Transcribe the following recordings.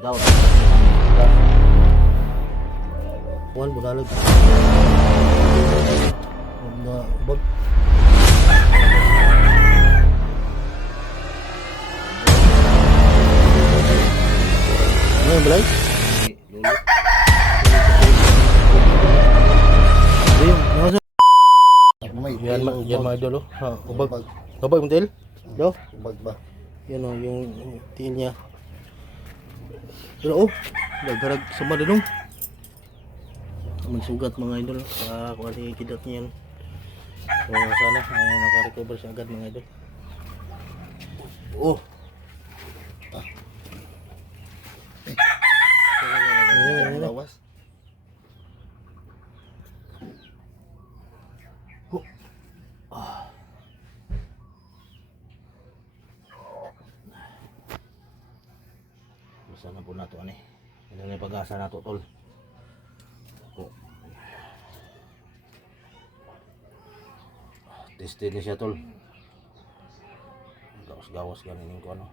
Daw. Kuan budalag. Na bag. Ano yung balay? Lolo. Ayun, nasa. Yan Mga idol oh. Ha, ubag. Ubag mo til? Do. Ubag ba? Yan oh, yung tiil niya. Pero oh, nagharag sa madalong. Magsugat mga idol. Kung ano yung kidat niyan. So sana ay naka-recover siya agad mga idol. Oh. Lawas. Sana po nato ani. Ano na pag-asa nato tol. Oh. Tested ni siya tol. Gawas-gawas ganin ko ano.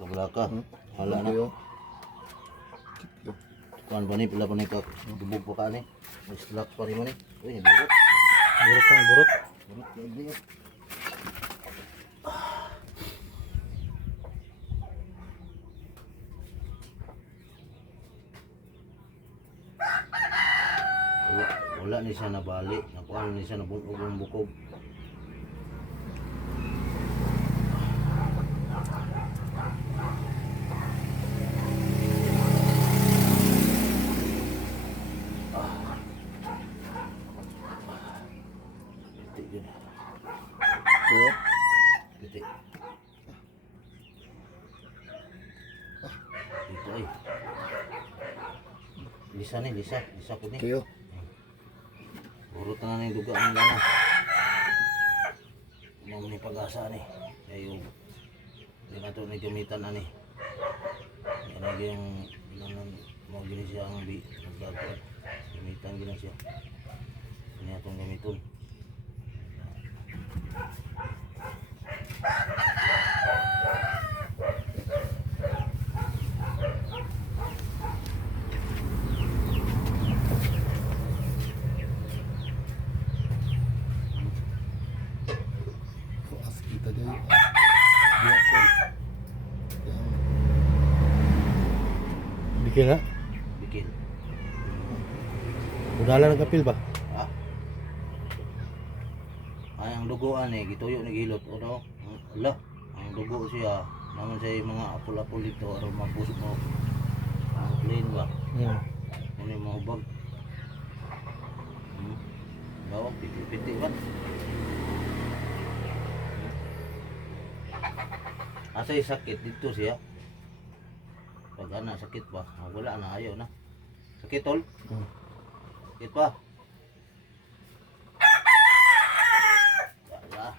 Kabala ka. Hala na. Kuan ba ni pila pa ni ka dubog pa ka ni. Slack pa rin mo ni. Uy, burot. Burot pa burot. Burot. Wala ni siya nabali, nakuha ni siya nabungkog ng bukog. Pitik yun. Pitik. Dito ay. Lisa po ni. Kayo. Burot na na yung duga ang lana. Mga may pag-asa ni. Ayaw. Hindi na ito nagamitan na ni. Yan na yung mga gini siya ang nagdagdag. Gamitan gina siya. Yan itong gamiton. Kita dia. Bikil na? Bikil. Udala nagkapil ba? Ha? Ay ang dugoan eh gituyo ni gilot ano? Ala, ang dugo siya naman sa mga apol-apol dito aron mapusok mo. Ang clean ba? Ano yung mga ubag? Bawa, piti-piti ba? Asa yung sakit dito siya? Pag ana sakit ba? Wala na, ayaw na. Sakit tol? Sakit pa? Wala.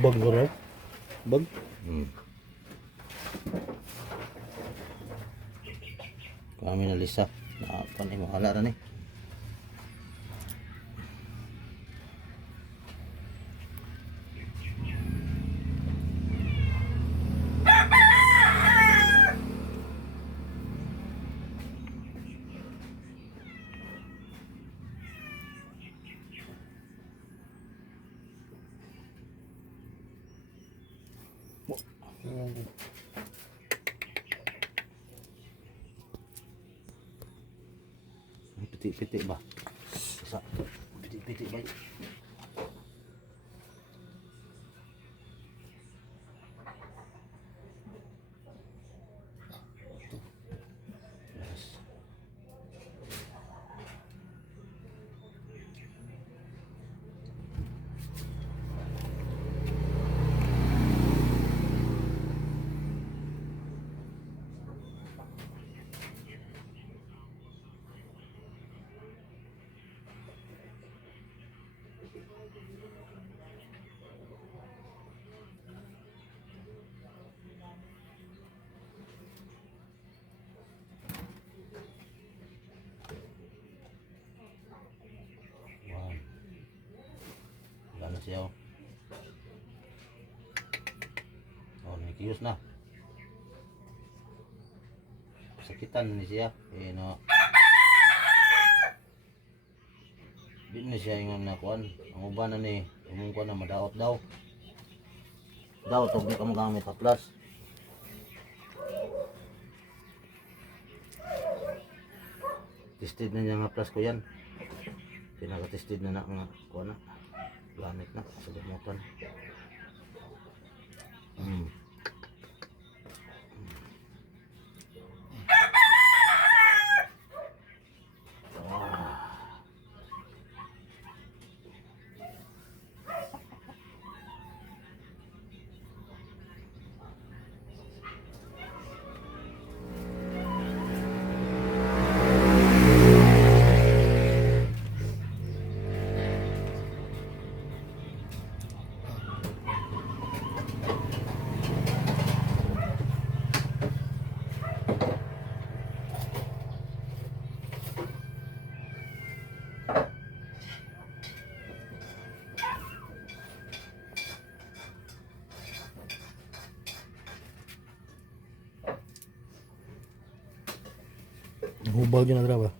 Bag ko rin? Bag? Kami na lisa. Naapan mo hala na ni. Piti-piti ba? Isa. Piti-piti ba? Yes. siya. Oh, nakikiyos na. Sakitan ni siya. Eh, no. Di na siya yung nakuan. Ang uban na ni, umungkuan na madaot daw. Daw, tog di ka magamit haplas. Tested na niya nga haplas ko yan. Pinaka-tested na nga kuan na. Gamit na sa limutan. Hubag yun na ba?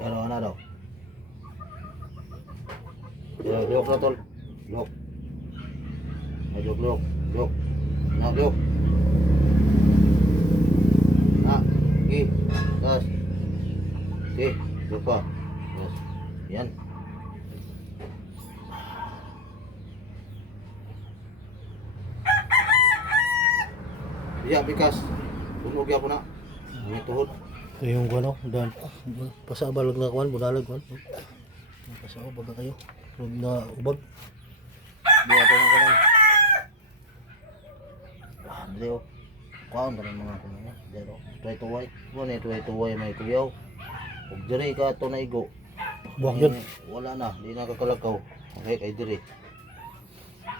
Pero ano daw? Lok na tol. Lok. Lok. Na, lok. Na, gi. Tas. Gi. Lok pa. Yes. Yan. Iya, bikas. Tunog ya po na. May tuhod. Ito yung ano, dan. Pasabalag na kuan, bunalag kuan. Pasabag na kayo. Huwag na ubag. Buhat na kanan. Dali o. Kuhaan ka ng mga kumain. Dali o. Try to white. Muna try to white may kuyaw. Huwag diri ka ito na igo. Buwak yun. Wala na. Di na kakalakaw. Okay, kay diri.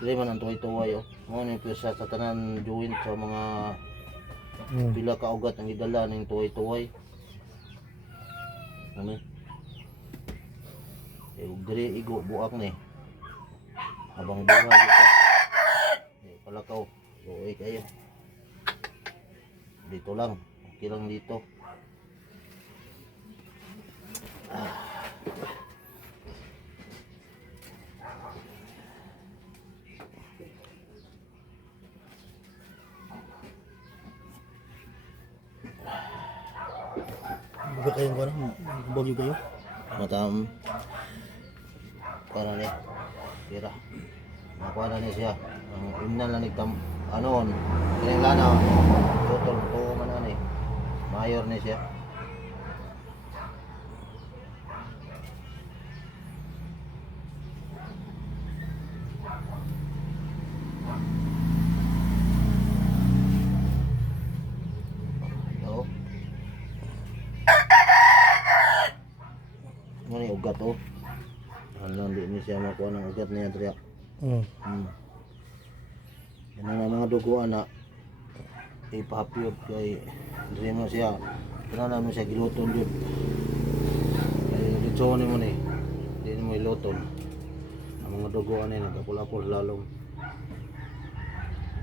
Diri man ang try to white o. Muna yung sa tanan joint sa mga pila ka ugat ang idala ng tuway-tuway. Ano? Eh, huwag diri igo. Buak ni. Habang buhay ka. Eh, palakaw. Buhay kayo. Dito lang. Okay lang dito. Buga kayong kuan, hubag yung kayo. Matam. Para ni. Tira. Makuha na niya siya. Ang imnan lang nagtam. Anon. Kanyang lana. Tutol. Tuho man na ni. Mayor ni siya. Ano yung ugat o? Ano hindi ni siya makuha ng ugat niya Dria. Yan ang mga duguan na ipahapyod kay Dria mo siya. Kaya namin siya giluton yun. Kaya litsonin mo ni. Hindi mo iluton. Ang mga duguan na nagkapulapol lalong.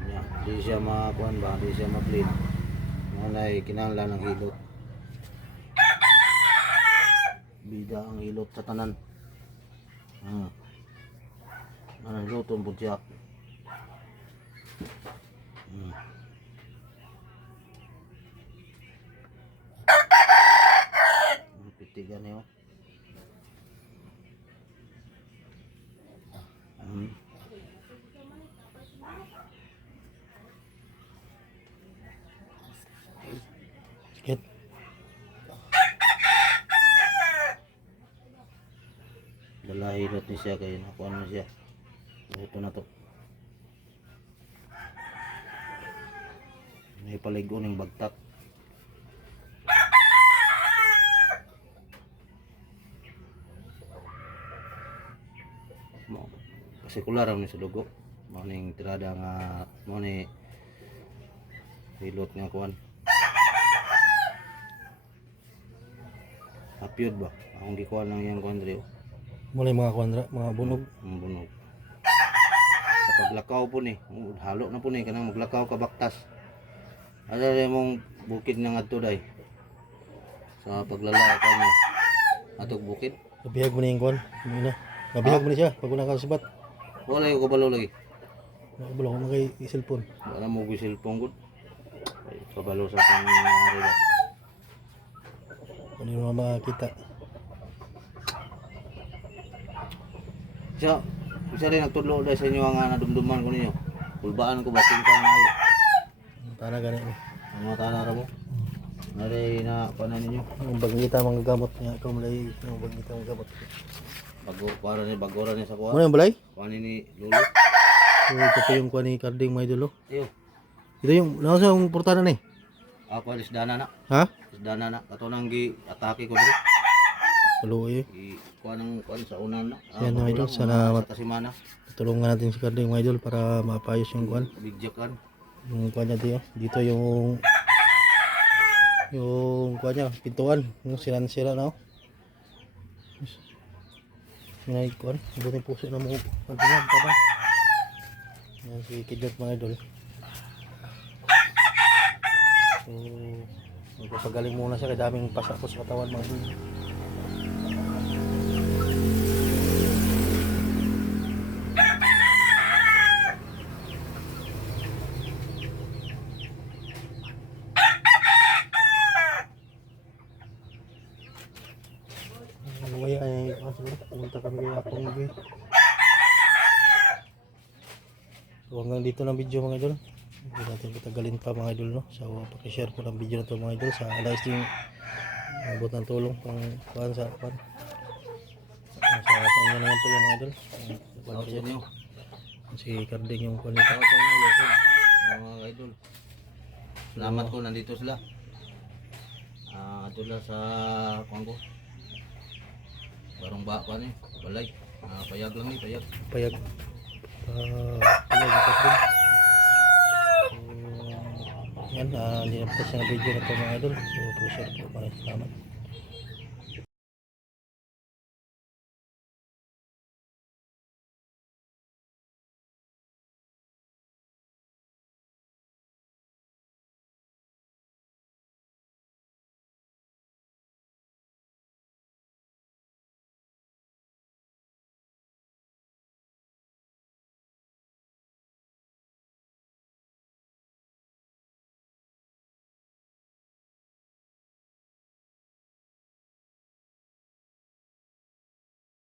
Yan. Hindi siya makakuhan ba? Hindi siya ma-clean. Mga na kinahanglan ng hilot. Bida ang hilot sa tanan. Ano hilotong budyak. Pitigan niyo. Sakit. Dala hilot ni siya kaya nakuha na siya. Ito na to. May paligo ng bagtak. Kasi kular ni sa dugo. Mo ning tirada nga mo ni Hilot nga kuan. Apyod ba? Akong gikuha lang yung kuan dre. Mula yung mga kuandra, mga bunog. Ang bunog. Sa paglakaw po ni, halo na po ni kanang maglakaw ka baktas. Ano rin mong bukid ng adto day. Sa paglalakaw mo. Atog bukid. Nabihag mo na yung kuan. Muna. Nabihag mo na siya pag unang cellphone. Wala yung kabalo lagi. Nakabalo ko na kay cellphone. Wala mo gisilpong gud. Ay kabalo sa pangyayari ba. Ano yung makakita. Siya, isa rin nagtudlo dahil sa inyo ang nadumduman ko ninyo. Pulbaan ko ba tingkan na kayo. Tana ganit mo. Ang mga tanara mo. Nari na panan ninyo. Yung bagita mga gamot niya. Ikaw malay yung bagita mga gamot. Bagora ni sa kuha. Ano yung balay? Kuha ni Lolo. So, ito po yung kuha ni Carding mga idolo. Iyo. Ito yung, nasa yung portada na eh. Ako lisdana na. Ha? Lisdana na. Kato nang gi-atake ko dito. Halo eh. Kuha ng kuha sa unan na. Yan, mga idol. Sana Sa kasimana. tulungan natin si Carding mga idol para mapayos yung kuan. Bigjakan. Yung kuan niya dito. Dito yung kuan niya, pintuan. Yung sira na oh. Yung kuan. Buti puso na mo. Pagkakang parang. Yan si Kidot mga idol. So, magpapagaling muna siya kaya daming pasakos sa katawan mga idol. Kaya ay pumunta kami kay Apong Ubi. So hanggang dito ng video mga idol. Hindi natin patagalin pa mga idol no. So pakishare po ng video na to mga idol sa alas yung abot ng tulong pang kuhan sa kuhan. Sa inyo naman po yung mga idol. Shout sa inyo. Si Carding yung kuhan nito. Shout sa inyo. Lolo. Mga idol. Salamat ko nandito sila. Ato lang sa kuhan ko. Barong ba pa ni? Balay. Payag lang ni, payag. Payag. Payag yung Carding. So, yan, hindi na po siya ng video na to mga idol. So, share po. Maraming salamat.